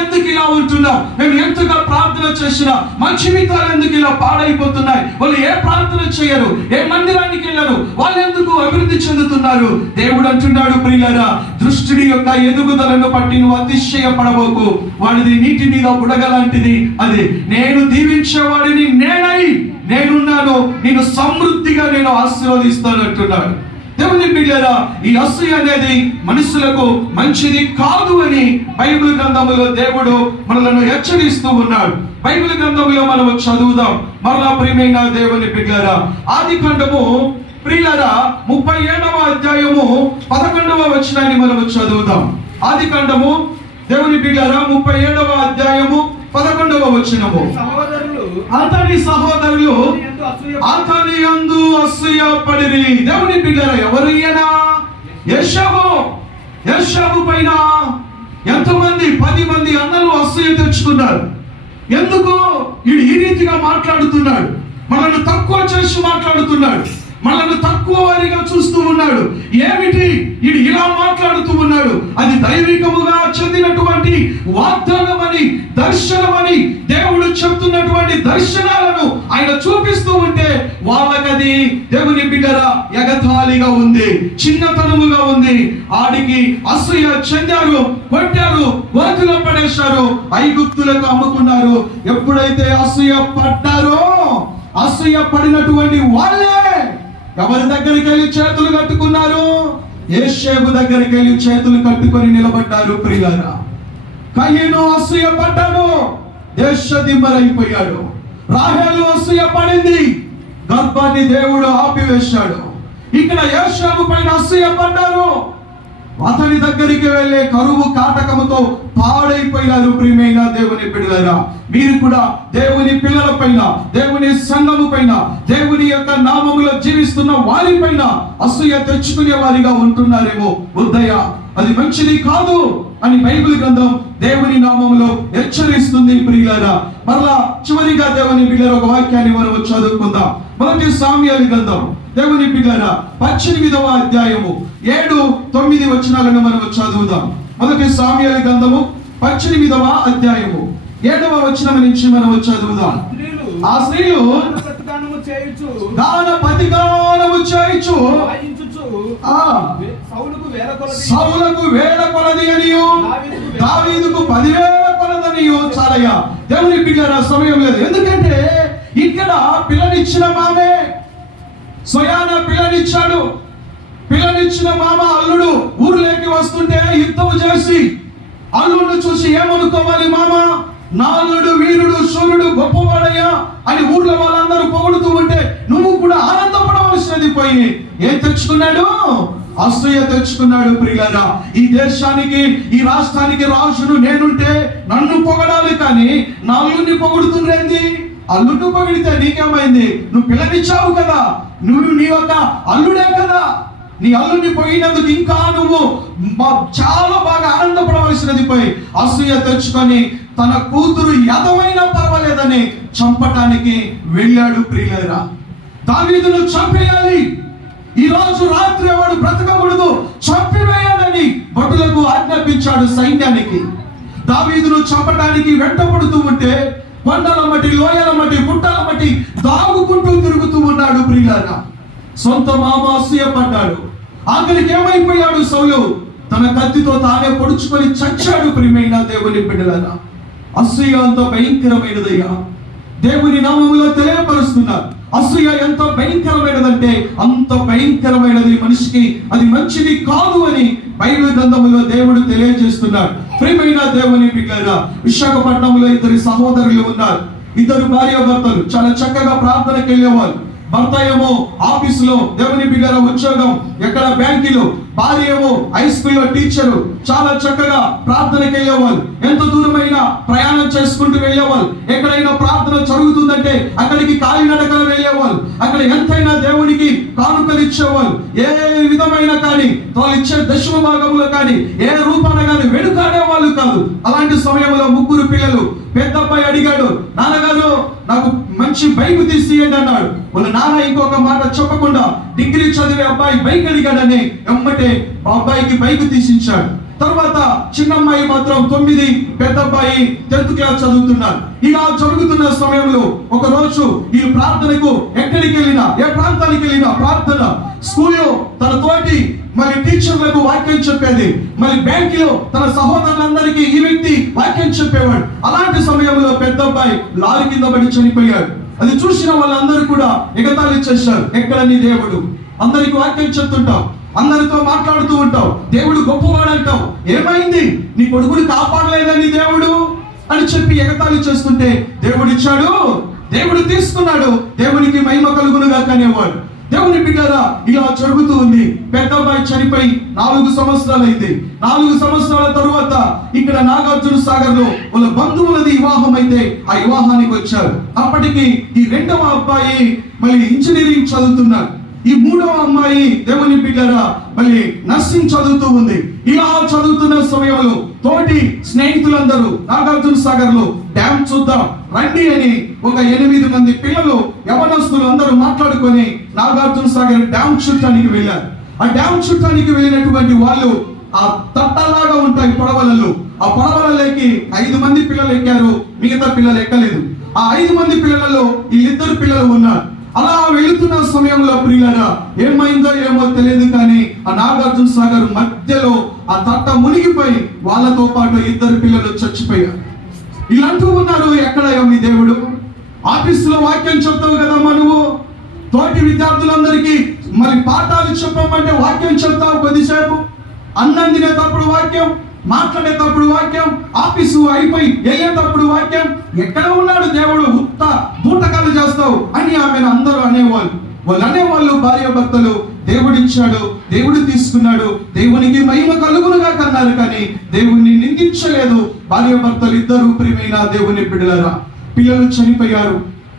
ఎందుకు ఇలా ఉంటున్నాం, మేము ఎంతగా ప్రార్థన చేసినా మా జీవితాలు ఎందుకు ఇలా పాడైపోతున్నాయి, వాళ్ళు ఏ ప్రార్థన చేయరు, ఏ మందిరానికి వెళ్ళరు, వాళ్ళు ఎందుకు అభివృద్ధి చెందుతున్నారు? దేవుడు అంటున్నాడు, ప్రియులారా, దుష్టుడి యొక్క ఎదుగుదలను బట్టి నువ్వు అతిశయపడబోకు, వాడిది నీటి మీద బుడగలాంటిది, అది నేను దీవించేవాడిని నేనున్నాను, నేను సమృద్ధిగా నేను ఆశీర్వదిస్తాను అంటున్నాడు. దేవుని బిడ్డలారా, ఈ అసూయ అనేది మనుషులకు మంచిది కాదు అని బైబిల్ గ్రంథములో దేవుడు మనలను హెచ్చరిస్తూ ఉన్నాడు. బైబిల్ గ్రంథములో మనం చదువుదాం. మరలా ప్రియమైన దేవుని బిడ్డలారా, ఆదికాండము ప్రియులారా 37వ అధ్యాయము 11వ వచనాన్ని మనం చదువుదాం. ఆదికాండము దేవుని బిడ్డలారా 37వ అధ్యాయము 11వ వచనము. అతని సహోదరులు అతని యందు అసూయపడిరి. దేవుని బిడ్డలారా, ఎవరు ఈయన? యేషావు పైన ఎంతమంది 10 మంది అన్నలు అసూయ తెచ్చుకున్నారు. ఎందుకు? వీడు ఈ రీతిగా మాట్లాడుతున్నాడు, మనల్ని తక్కువ చేసి మాట్లాడుతున్నాడు, మనల్ని తక్కువ వారిగా చూస్తూ ఉన్నాడు. ఏమిటి ఇది ఇలా మాట్లాడుతూ ఉన్నాడు? అది దైవికముగా చెందినటువంటి వాగ్దానమని, దర్శనమని, దేవుడు చెప్తున్నటువంటి దర్శనాలను ఆయన చూపిస్తూ ఉంటే వాళ్ళకది దేవుని బిడ్డరా ఎగతాళిగా ఉంది, చిన్నతనముగా ఉంది. ఆడికి అసూయ చెందారు, కొట్టారు, గోతులో పడేశారు, ఐగుప్తులకు అమ్ముకున్నారు. ఎప్పుడైతే అసూయ పడ్డారో, అసూయ పడినటువంటి వాళ్ళే ఎవరి దగ్గరికి వెళ్ళి చేతులు కట్టుకున్నారు? యేషేబు దగ్గరికి వెళ్ళి చేతులు కట్టుకొని నిలబడ్డారు. ప్రియులారా, కయీను అసూయ పడ్డాడు, దేశదిమ్మరైపోయాడు. రాహేలు అసూయ పడింది, గర్భాన్ని దేవుడు ఆపివేశాడు. ఇక్కడ యేషేబు పైన అసూయ పడ్డారు, అతని దగ్గరికి వెళ్ళే కరువు కాటకముతో పాడైపోయినారు. ప్రియమైన దేవుని బిడ్డలారా, మీరు కూడా దేవుని పిల్లల పైన, దేవుని సంఘము పైన, దేవుని యొక్క నామములో జీవిస్తున్న వారి పైన అసూయ తెచ్చుకునే వారిగా ఉంటున్నారేమో. వద్దయ్య, అది మంచిది కాదు అని బైబిల్ గ్రంథం దేవుని నామములో హెచ్చరిస్తుంది. ప్రియులారా, మరలా చివరిగా దేవుని బిడ్డల ఒక వాక్యాన్ని మనం చదువుకుందాం. 1 సామ్యుయేలు గ్రంథం దేవుని బిడ్డలారా 18వ అధ్యాయము 7-9 వచనాలను మనం చదువుదాం. 1 సామ్యుయేలు గ్రంథము 18వ అధ్యాయము 7వ వచనం నుంచి మనం చదువుదాం. ఆ స్త్రీలు గాన ప్రతిగానము చేయుచు సౌలుకు 1000 కొలది అనియు దావీదుకు 10,000 కొలదనియు. చాలయ్యా దేవుని బిడ్డలారా, సమయం లేదు. ఎందుకంటే ఇక్కడ పిల్లనిచ్చిన మామే స్వయాన పిల్లనిచ్చాడు. పిల్లనిచ్చిన మామ అల్లుడు ఊర్లోకి వస్తుంటే యుద్ధం చేసి అల్లుడిని చూసి ఏమనుకోవాలి? మామ నా అల్లుడు వీరుడు, శూరుడు, గొప్పవాడయ్యా అని ఊర్లో వాళ్ళందరూ పొగుడుతూ ఉంటే నువ్వు కూడా ఆనందపడవలసినది పోయి ఏం తెచ్చుకున్నాడు? అసూయ తెచ్చుకున్నాడు. ప్రియులారా, ఈ దేశానికి, ఈ రాష్ట్రానికి రాజును నేనుంటే నన్ను పొగడాలి, కానీ నా అల్లుడిని పొగుడుతుండేంది? అల్లుడు పొగిడితే నీకేమైంది? నువ్వు పిల్లనిచ్చావు కదా, నువ్వు నీ యొక్క అల్లుడే కదా. నీ అల్లుడిని పోయినందుకు ఇంకా నువ్వు చాలా బాగా ఆనందపడవలసినది పోయి అసూయ తెచ్చుకొని తన కూతురు ఎదవైనా పర్వాలేదని చంపటానికి వెళ్ళాడు. ప్రియులారా, దావీదును చంపేయాలి, ఈ రోజు రాత్రి వాడు బ్రతకకూడదు, చంపివేయాలని భటులకు ఆజ్ఞాపించాడు సైన్యానికి. దావీదును చంపటానికి వెంటబడుతూ ఉంటే కొండల మట్టి, లోయల మట్టి, పుట్టల మట్టి దాగుకుంటూ తిరుగుతూ ఉన్నాడు. ప్రియులారా, సొంత మామ అసూయపడ్డాడు. ఆఖరికి ఏమైపోయాడు? సౌలు తన కత్తితో తానే పొడుచుకొని చచ్చాడు. ప్రియమైన దేవుని బిడ్డలారా, అసూయ అంత భయంకరమైనదయ్యా. దేవుని నామములో తెలియపరుస్తున్నారు. అసూయ ఎంత భయంకరమైనదంటే అంత భయంకరమైనది. మనిషికి అది మంచిది కాదు అని బైబిల్ గ్రంథములో దేవుడు తెలియజేస్తున్నాడు. ప్రియమైన దేవుని బిడ్డలారా, విశాఖపట్నంలో 2 సహోదరులు ఉన్నారు. 2 భార్యాభర్తలు చాలా చక్కగా ప్రార్థనకి వెళ్ళేవాళ్ళు. భర్త ఏమో ఆఫీసులో దేవుని బిడ్డల ఉద్యోగం, ఎక్కడ బ్యాంకులో, భార్య ఏమో హై స్కూల్లో టీచరు. చాలా చక్కగా ప్రార్థనకి వెళ్ళేవాళ్ళు. ఎంత దూరమైనా ప్రయాణం చేసుకుంటూ వెళ్ళేవాళ్ళు. ఎక్కడైనా ప్రార్థన జరుగుతుందంటే అక్కడికి కాలినడకలు వెళ్ళేవాళ్ళు. అక్కడ ఎంతైనా దేవునికి కానుకలు ఇచ్చేవాళ్ళు. ఏ విధమైన కానీ వాళ్ళు ఇచ్చే దశమ భాగంలో కానీ ఏ రూపాన కానీ వెనుకాడే వాళ్ళు కాదు. అలాంటి సమయంలో 3 పిల్లలు. పెద్ద అబ్బాయి అడిగాడు, నాన్నగారు నాకు మంచి బైక్ తీసియండి అన్నాడు. వాళ్ళ నాన్న ఇంకొక మాట చెప్పకుండా డిగ్రీ చదివే అబ్బాయి బైక్ అడిగాడని ఎమ్మటే అబ్బాయికి బైక్ తీసించాడు. తర్వాత చిన్నమ్మాయి మాత్రం 9, పెద్ద అబ్బాయి 10th క్లాస్ చదువుతున్నారు. ఇలా జరుగుతున్న సమయంలో ఒక రోజు ఈ ప్రార్థనకు ఎక్కడికి వెళ్ళినా, ఏ ప్రాంతానికి వెళ్ళినా ప్రార్థన, స్కూల్లో తన తోటి మరి టీచర్లకు వాక్యం చెప్పేది, మరి బ్యాంకులో తన సహోదరులందరికీ ఈ వ్యక్తి వాక్యం చెప్పేవాడు. అలాంటి సమయంలో పెద్ద అబ్బాయి లారీ కింద పడి చనిపోయాడు. అది చూసిన వాళ్ళందరూ కూడా ఎగతాళి చేశారు. ఎక్కడ నీ దేవుడు? అందరికి వాక్యం చెప్తుంటావు, అందరితో మాట్లాడుతూ ఉంటావు, దేవుడు గొప్పవాడు అంటావు, ఏమైంది? నీ కొడుకుని కాపాడలేదని దేవుడు అని చెప్పి ఎగతాళి చేస్తుంటే, దేవుడు ఇచ్చాడు, దేవుడు తీసుకున్నాడు, దేవునికి మహిమ కలుగునుగా కనేవాడు. దేవుని బిడ్డలారా, ఇలా జరుగుతూ ఉంది. పెద్ద అబ్బాయి చనిపోయి 4 సంవత్సరాలు అయింది. 4 సంవత్సరాల తరువాత ఇక్కడ నాగార్జున సాగర్ లో వాళ్ళ బంధువులది వివాహం అయితే ఆ వివాహానికి వచ్చారు. అప్పటికి ఈ 2వ అబ్బాయి మళ్ళీ ఇంజనీరింగ్ చదువుతున్నారు. ఈ 3వ అమ్మాయి దేవుని బిడ్డలారా మళ్ళీ నర్సింగ్ చదువుతూ ఉంది. ఇలా చదువుతున్న సమయంలో తోటి స్నేహితులందరూ నాగార్జున సాగర్ లో డ్యామ్ చూద్దాం రండి అని ఒక 8 మంది పిల్లలు యవనస్తులు అందరూ మాట్లాడుకొని నాగార్జున సాగర్ డ్యామ్ చుట్టానికి వెళ్ళారు. ఆ డ్యామ్ చుట్టానికి వెళ్ళినటువంటి వాళ్ళు ఆ తట్టలాగా ఉంటాయి పడవలలో, ఆ పడవలలోకి 5 మంది పిల్లలు ఎక్కారు, మిగతా పిల్లలు ఎక్కలేదు. ఆ 5 మంది పిల్లలలో ఈ 2 పిల్లలు ఉన్నారు. అలా వెళుతున్న సమయంలో ప్రియులారా ఏమైందో ఏమో తెలియదు, కానీ ఆ నాగార్జున సాగర్ మధ్యలో ఆ తట్ట మునిగిపోయి వాళ్ళతో పాటు 2 పిల్లలు చచ్చిపోయారు. ఇలాంటూ ఉన్నారు, ఎక్కడ మీ దేవుడు? ఆఫీసులో వాక్యం చెప్తావు కదమ్మా నువ్వు, తోటి విద్యార్థులందరికీ మరి పాఠాలు చెప్పమంటే వాక్యం చెప్తావు, కొద్దిసేపు అన్నం తినేటప్పుడు వాక్యం, మాట్లాడేటప్పుడు వాక్యం, ఆఫీసు అయిపోయి వెళ్ళేటప్పుడు వాక్యం, ఎక్కడ ఉన్నాడు దేవుడు? ఉత్త బూటకాలు చేస్తావు అని ఆమెను అందరూ అనేవాళ్ళు. వాళ్ళు అనేవాళ్ళు భార్య భర్తలు, దేవుడిచ్చాడు, దేవుడు తీసుకున్నాడు, దేవునికి మహిమ కలుగునుగా కన్నారు, కానీ దేవుణ్ణి నిందించలేదు. భార్య భర్తలు 2 ప్రియమైన దేవుని బిడ్డలారా, పిల్లలు చనిపోయారు,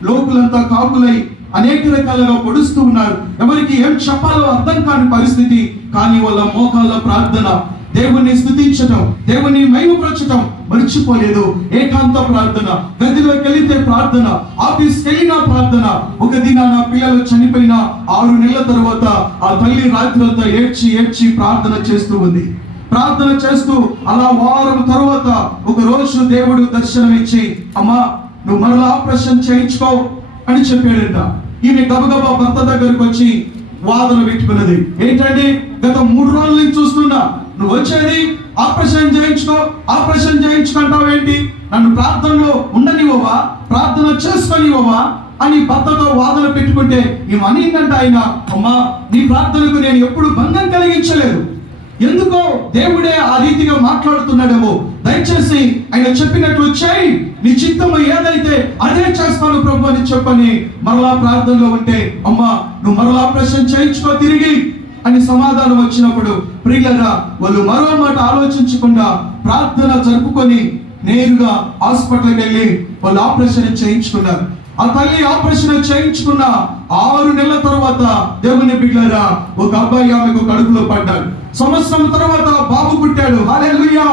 లోకులంతా కాకులై అనేక రకాలుగా పొడుస్తూ ఉన్నారు. ఎవరికి ఏం చెప్పాలో అర్థం కాని పరిస్థితి. కానీ వాళ్ళ మోకాళ్ళ ప్రార్థన, దేవుణ్ణి స్తుతించటం, దేవుణ్ణి మహిమపరచటం మర్చిపోలేదు. ఏకాంత ప్రార్థన, గదిలోకి వెళితే ప్రార్థన, ఆఫీస్కి వెళ్ళిన ప్రార్థన. ఒక దినాన పిల్లలు చనిపోయిన 6 నెలల తర్వాత ఆ తల్లి రాత్రంతా ఏడ్చి ఏడ్చి ప్రార్థన చేస్తూ ఉంది. ప్రార్థన చేస్తూ అలా వారం తర్వాత ఒక రోజు దేవుడు దర్శనం ఇచ్చి, అమ్మా నువ్వు మరలా ఆపరేషన్ చేయించుకో అని చెప్పాడంట. ఈమె గబగబా భర్త దగ్గరకు వచ్చి వాదన పెట్టుకున్నది. ఏంటంటే గత 3 రోజుల నుంచి చూస్తున్నా, నువ్వు వచ్చేది ఆపరేషన్ చేయించుకో, ఆపరేషన్ చేయించుకుంటావు ఏంటి? నన్ను ప్రార్థనలో ఉండనివ్వవా, ప్రార్థన చేసుకొనివ్వవా అని భర్తతో వాదన పెట్టుకుంటే ఏమనిందంట ఆయన, అమ్మా నీ ప్రార్థనకు నేను ఎప్పుడు భంగం కలిగించలేదు, ఎందుకో దేవుడే ఆ రీతిగా మాట్లాడుతున్నాడేమో, దయచేసి ఆయన చెప్పినట్లు చేయి, నీ చిత్తము ఏదైతే అదే చేస్తాను ప్రభు అని చెప్పని మరలా ప్రార్థనలో ఉంటే, అమ్మా నువ్వు మరలా ఆపరేషన్ చేయించుకో తిరిగి అని సమాధానం వచ్చినప్పుడు ప్రియులారా వాళ్ళు మరో మాట ఆలోచించకుండా ప్రార్థన జరుపుకొని నేరుగా హాస్పిటల్కి వెళ్ళి వాళ్ళు ఆపరేషన్ చేయించుకున్నారు. ఆ తల్లి ఆపరేషన్ చేయించుకున్న 6 నెలల తర్వాత దేవుని బిడ్డలారా ఒక అబ్బాయి ఆమెకు కడుపులో పడ్డాడు. సంవత్సరం తర్వాత బాబు పుట్టాడు. హల్లెలూయా.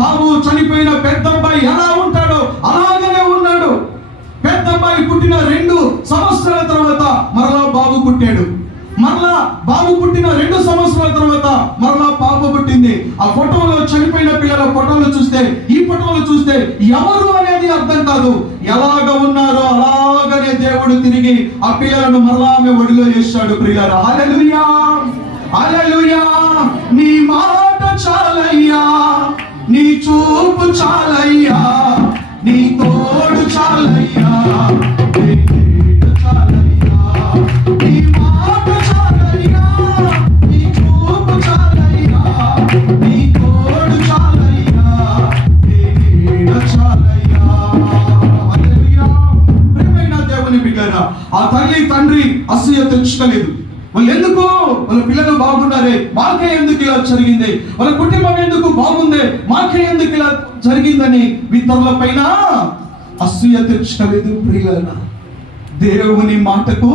బాబు చనిపోయిన పెద్ద అబ్బాయి ఎలా ఉంటాడో అలాగనే ఉన్నాడు. పెద్ద అబ్బాయి పుట్టిన 2 సంవత్సరాల తర్వాత మరలా బాబు పుట్టాడు. మరలా బాబు పుట్టిన 2 సంవత్సరాల తర్వాత మరలా పాప పుట్టింది. ఆ ఫోటోలో చనిపోయిన పిల్లల ఫోటోలు చూస్తే, ఈ ఫోటోలు చూస్తే ఎవరు అనేది అర్థం కాదు. ఎలాగ ఉన్నారో అలాగనే దేవుడు తిరిగి ఆ పిల్లలను మరలా ఆమె ఒడిలో వేశాడు. ప్రియులారా హల్లెలూయా, హల్లెలూయా. నీ మాట చాలయ్యా, నీ చూపు చాలయ్యా, నీ తోడు చాలయ్యా, ఆ తల్లి తండ్రి అసూయ తెచ్చుకోలేదు. వాళ్ళు ఎందుకు, వాళ్ళ పిల్లలు బాగున్నారే, మాకే ఎందుకు ఇలా జరిగింది, వాళ్ళ కుటుంబం ఎందుకు బాగుంది, మాకే ఎందుకు ఇలా జరిగిందని ఇతరుల పైన అసూయ తెచ్చుకోలేదు. ప్రియులారా దేవుని మాటకు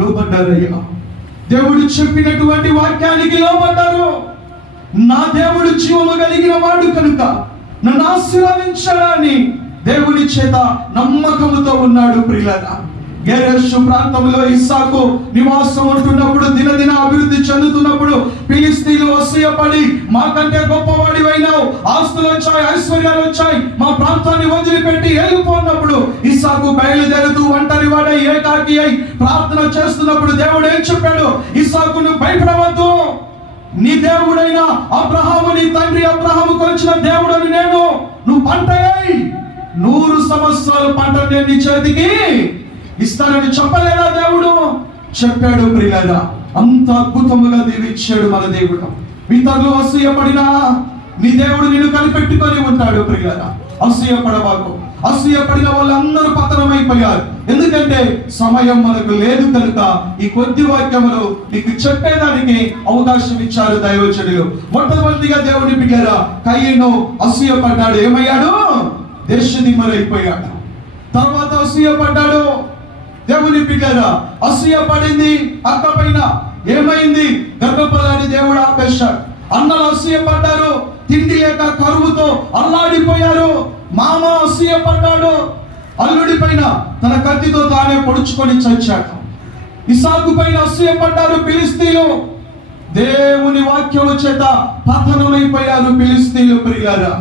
లోబడ్డారయ్యా, దేవుడు చెప్పినటువంటి వాక్యానికి లోబడ్డారు. నా దేవుడు జీవము కలిగిన వాడు కనుక నన్ను ఆశీర్వదించాడని దేవుని చేత నమ్మకముతో ఉన్నాడు. ప్రియులారా గెరెషు ప్రాంతంలో ఇస్సాకు నివాసం ఉంటున్నప్పుడు, దినదిన అభివృద్ధి చెందుతున్నప్పుడు ఫిలిస్తీన్లు అసూయపడి మాకంటే గొప్పవాడివైనావు, ఆస్తులు వచ్చాయి, ఐశ్వర్యాలు వచ్చాయి, మా ప్రాంతాన్ని వదిలిపెట్టి వెళ్ళిపోన్నప్పుడు ఇస్సాకు బయలుదేరుతూ ఒంటరి వాడై ఏకాకి అయి ప్రార్థన చేస్తున్నప్పుడు దేవుడు ఏం చెప్పాడు? ఇస్సాకు, నువ్వు భయపడవద్దు, నీ దేవుడైన అబ్రహాము, నీ తండ్రి అబ్రహాము కొలిచిన దేవుడని నేను, నువ్వు పంట 100 సంవత్సరాలు పంట నేను నీ చేతికి ఇస్తానని చెప్పలేదా దేవుడు? చెప్పాడు ప్రియులారా. అంత అద్భుతముగా దీవించాడు మన దేవుడు. ఇతరులు అసూయపడినా నీ దేవుడు నిన్ను కనిపెట్టుకొని ఉంటాడు ప్రియులారా. అసూయపడవాకు. అసూయపడిన వాళ్ళందరూ పతనమైపోయారు. ఎందుకంటే సమయం మనకు లేదు కనుక ఈ కొద్ది వాక్యములు నీకు చెప్పేదానికి అవకాశం ఇచ్చారు దైవజనులు. మొట్టమొదటిగా దేవుని బిడ్డలారా, కయీను అసూయపడ్డాడు. ఏమయ్యాడు? దేశదిమ్మరైపోయాడు. తర్వాత అసూయపడ్డాడు. దేవుని బిడ్డలారా, అసూయపడింది అక్క పైన. ఏమైంది? గర్భఫలాన్ని దేవుడు ఆపేశాడు. అన్నలు అసూయపడ్డారు, తిండి లేక కరువుతో అల్లాడిపోయారు. మామ అసూయపడ్డాడు, అల్లుడి పైన తన కత్తితో తానే పొడుచుకొని చచ్చాడు. ఇస్సాకు పైన అసూయపడ్డారు ఫిలిస్తీన్లు. దేవుని వాక్యము చేత పతనమైపోయారు ఫిలిస్తీన్లు ప్రియులారా.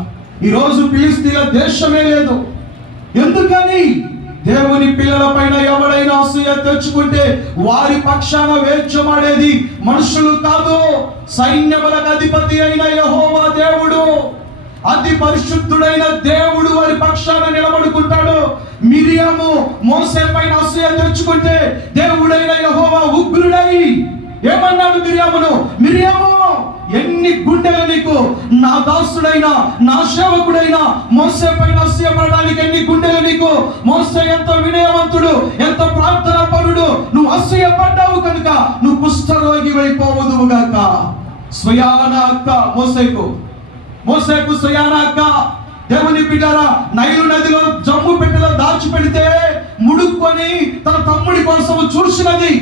ఈ రోజు ఫిలిస్తీన్ల దేశమే లేదు. ఎందుకని? దేవుని పిల్లల పైన ఎవరైనా అసూయ తెచ్చుకుంటే వారి పక్షాన వేద్యమాడేది మనుషులు కాదు, సైన్యములకు అధిపతి అయిన యెహోవా దేవుడు, అతి పరిశుద్ధుడైన దేవుడు వారి పక్షాన నిలబడుకుంటాడు. మిరియాము మోసే పైన అసూయ తెచ్చుకుంటే దేవుడైన యెహోవా ఉగ్రుడై ఏమన్నాడు మిరియామును? మిరియాము, ఎన్ని గుండెలు నీకు, నా దాసుడైన నా సేవకుడైన మోసే పైన అసూయపడడానికి ఎన్ని గుండెలు నీకు? మోసే ఎంత వినయవంతుడు, ఎంత ప్రార్థన పరుడు. నువ్వు అసూయపడ్డావు కనుక నువ్వు కుష్ఠరోగి అయిపోవదువు గాక. స్వయాన అక్క మోసేకు స్వయాన అక్క. దేవుని బిడ్డలారా, నైలు నదిలో జమ్ము పెట్టెలో దాచిపెడితే ముడుక్కొని తన తమ్ముడి కోసం చూసినది.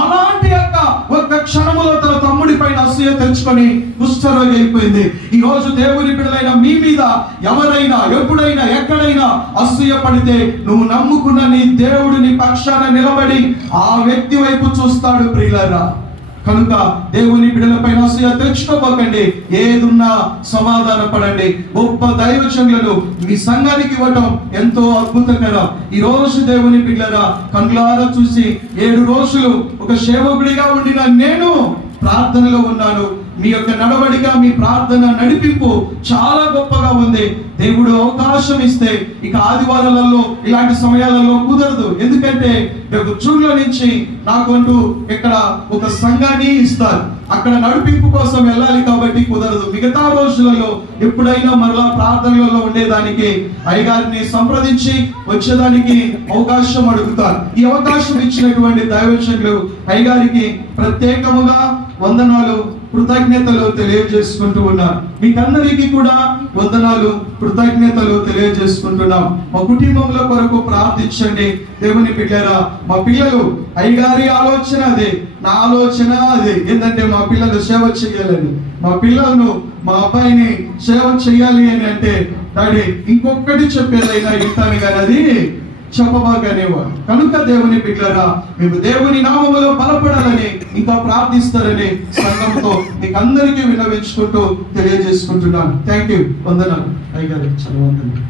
అలాంటి అక్క ఒక క్షణములో తన తమ్ముడి పైన అసూయ తెచ్చుకొని కుష్ఠరోగి అయిపోయింది. ఈ రోజు దేవుని బిడ్డలైన మీ మీద ఎవరైనా ఎప్పుడైనా ఎక్కడైనా అసూయ పడితే నువ్వు నమ్ముకున్న నీ దేవుడు నీ పక్షాన నిలబడి ఆ వ్యక్తి వైపు చూస్తాడు ప్రియులారా. కనుక దేవుని బిడ్డల పైన అసూయ తెచ్చుకోబోకండి. ఏదున్నా సమాధాన పడండి. గొప్ప దైవజనులను మీ సంఘానికి ఇవ్వటం ఎంతో అద్భుతకరం. ఈ రోజు దేవుని బిడ్డలారా, కన్నులారా చూసి 7 రోజులు ఒక సేవకుడిగా ఉండిన నేను ప్రార్థనలో ఉన్నాను. మీ యొక్క నడవడిక, మీ ప్రార్థన నడిపింపు చాలా గొప్పగా ఉంది. దేవుడు అవకాశం ఇస్తే ఇక ఆదివారాలలో ఇలాంటి సమయాలలో కుదరదు. ఎందుకంటే చూరులో నుంచి నాకంటూ ఇక్కడ ఒక సంఘాన్ని ఇస్తారు, అక్కడ నడిపింపు కోసం వెళ్ళాలి కాబట్టి కుదరదు. మిగతా రోజులలో ఎప్పుడైనా మరలా ప్రార్థనలలో ఉండేదానికి అయ్యగారిని సంప్రదించి వచ్చేదానికి అవకాశం అడుగుతారు. ఈ అవకాశం ఇచ్చినటువంటి దైవజనులు అయ్యగారికి ప్రత్యేకముగా వందనాలు, కృతజ్ఞతలు తెలియజేసుకుంటూ ఉన్నారు. మీకందరికీ కూడా వందనాలు, కృతజ్ఞతలు తెలియజేసుకుంటున్నాం. మా కుటుంబంలో కొరకు ప్రార్థించండి. దేవుని బిడ్డలారా, మా పిల్లలు అయ్యగారి ఆలోచన అదే, నా ఆలోచన అదే. ఏంటంటే మా పిల్లలు సేవ చేయాలని, మా పిల్లలను మా అబ్బాయిని సేవ చేయాలి అని అంటే డాడీ ఇంకొకటి చెప్పేదైనా ఇంటాను కానీ అది చెప్పబాగనేవాడు. కనుక దేవుని బిడ్డలారా, మేము దేవుని నామములో బలపడాలని ఇంకా ప్రార్థిస్తారని సంఘంతో మీకు అందరికీ విన్నవించుకుంటూ తెలియజేసుకుంటున్నాను. Thank you. వందనాలు అయ్యగారు. చాలా వందనాలు.